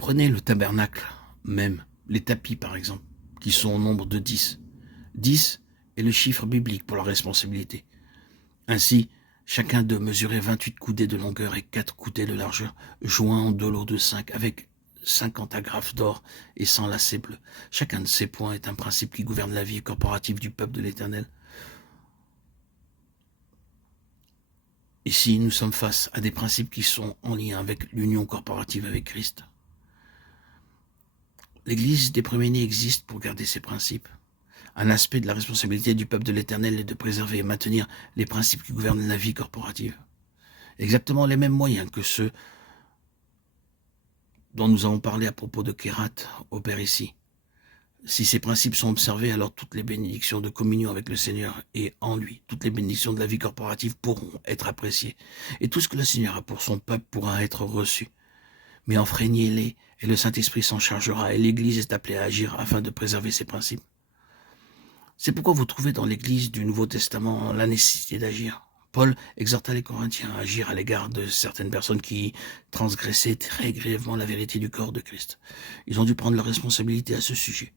Prenez le tabernacle même, les tapis par exemple, qui sont au nombre de 10. 10 est le chiffre biblique pour la responsabilité. Ainsi, chacun d'eux mesurait 28 coudées de longueur et 4 coudées de largeur, joints en 2 lots de 5, avec 50 agrafes d'or et 100 lacets bleus. Chacun de ces points est un principe qui gouverne la vie corporative du peuple de l'Éternel. Ici, nous sommes face à des principes qui sont en lien avec l'union corporative avec Christ. L'Église des premiers-nés existe pour garder ces principes. Un aspect de la responsabilité du peuple de l'Éternel est de préserver et maintenir les principes qui gouvernent la vie corporative. Exactement les mêmes moyens que ceux dont nous avons parlé à propos de Kérat opèrent ici. Si ces principes sont observés, alors toutes les bénédictions de communion avec le Seigneur et en lui, toutes les bénédictions de la vie corporative pourront être appréciées. Et tout ce que le Seigneur a pour son peuple pourra être reçu. Mais enfreignez-les et le Saint-Esprit s'en chargera et l'Église est appelée à agir afin de préserver ces principes. C'est pourquoi vous trouvez dans l'Église du Nouveau Testament la nécessité d'agir. Paul exhorta les Corinthiens à agir à l'égard de certaines personnes qui transgressaient très grièvement la vérité du corps de Christ. Ils ont dû prendre leur responsabilité à ce sujet.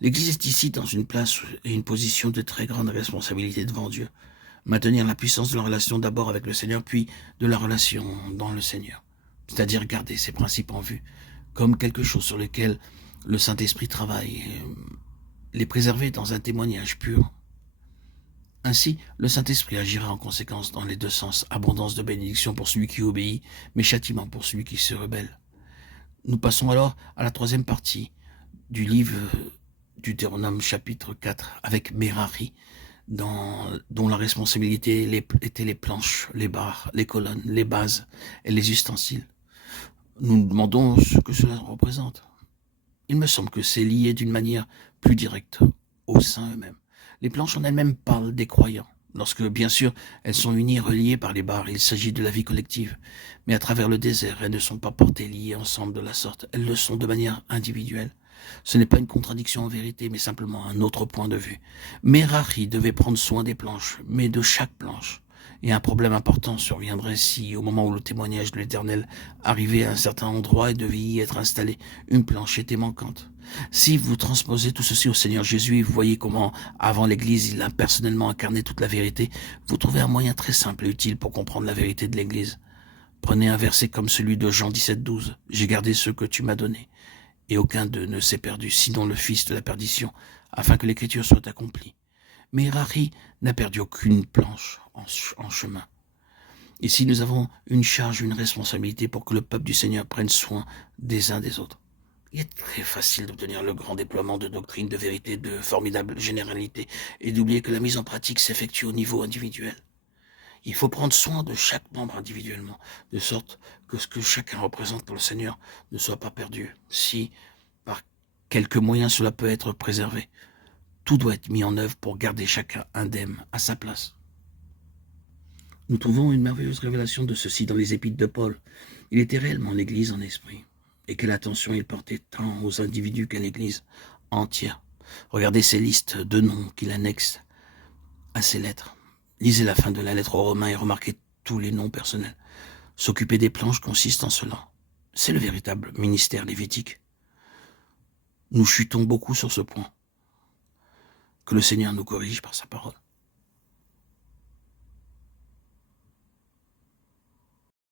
L'Église est ici dans une place et une position de très grande responsabilité devant Dieu. Maintenir la puissance de la relation d'abord avec le Seigneur, puis de la relation dans le Seigneur. C'est-à-dire garder ces principes en vue, comme quelque chose sur lequel le Saint-Esprit travaille, les préserver dans un témoignage pur. Ainsi, le Saint-Esprit agira en conséquence dans les deux sens, abondance de bénédiction pour celui qui obéit, mais châtiment pour celui qui se rebelle. Nous passons alors à la troisième partie du livre du Deutéronome chapitre 4, avec Merari, dont la responsabilité était les planches, les barres, les colonnes, les bases et les ustensiles. Nous nous demandons ce que cela représente. Il me semble que c'est lié d'une manière plus directe aux saints eux-mêmes. Les planches en elles-mêmes parlent des croyants. Lorsque, bien sûr, elles sont unies, reliées par les barres, il s'agit de la vie collective. Mais à travers le désert, elles ne sont pas portées liées ensemble de la sorte. Elles le sont de manière individuelle. Ce n'est pas une contradiction en vérité, mais simplement un autre point de vue. Merari devait prendre soin des planches, mais de chaque planche. Et un problème important surviendrait si, au moment où le témoignage de l'Éternel arrivait à un certain endroit et devait y être installé, une planche était manquante. Si vous transposez tout ceci au Seigneur Jésus et vous voyez comment, avant l'Église, il a personnellement incarné toute la vérité, vous trouvez un moyen très simple et utile pour comprendre la vérité de l'Église. Prenez un verset comme celui de Jean 17,12. « J'ai gardé ceux que tu m'as donnés, et aucun d'eux ne s'est perdu, sinon le fils de la perdition, afin que l'Écriture soit accomplie. » Mais Merari n'a perdu aucune planche en chemin. Ici, nous avons une charge, une responsabilité pour que le peuple du Seigneur prenne soin des uns des autres. Il est très facile d'obtenir le grand déploiement de doctrines, de vérités, de formidables généralités et d'oublier que la mise en pratique s'effectue au niveau individuel. Il faut prendre soin de chaque membre individuellement, de sorte que ce que chacun représente pour le Seigneur ne soit pas perdu. Si, par quelques moyens, cela peut être préservé, tout doit être mis en œuvre pour garder chacun indemne à sa place. Nous trouvons une merveilleuse révélation de ceci dans les épîtres de Paul. Il était réellement l'Église en esprit, et quelle attention il portait tant aux individus qu'à l'Église entière. Regardez ces listes de noms qu'il annexe à ces lettres. Lisez la fin de la lettre aux Romains et remarquez tous les noms personnels. S'occuper des planches consiste en cela. C'est le véritable ministère lévitique. Nous chutons beaucoup sur ce point. Que le Seigneur nous corrige par sa parole.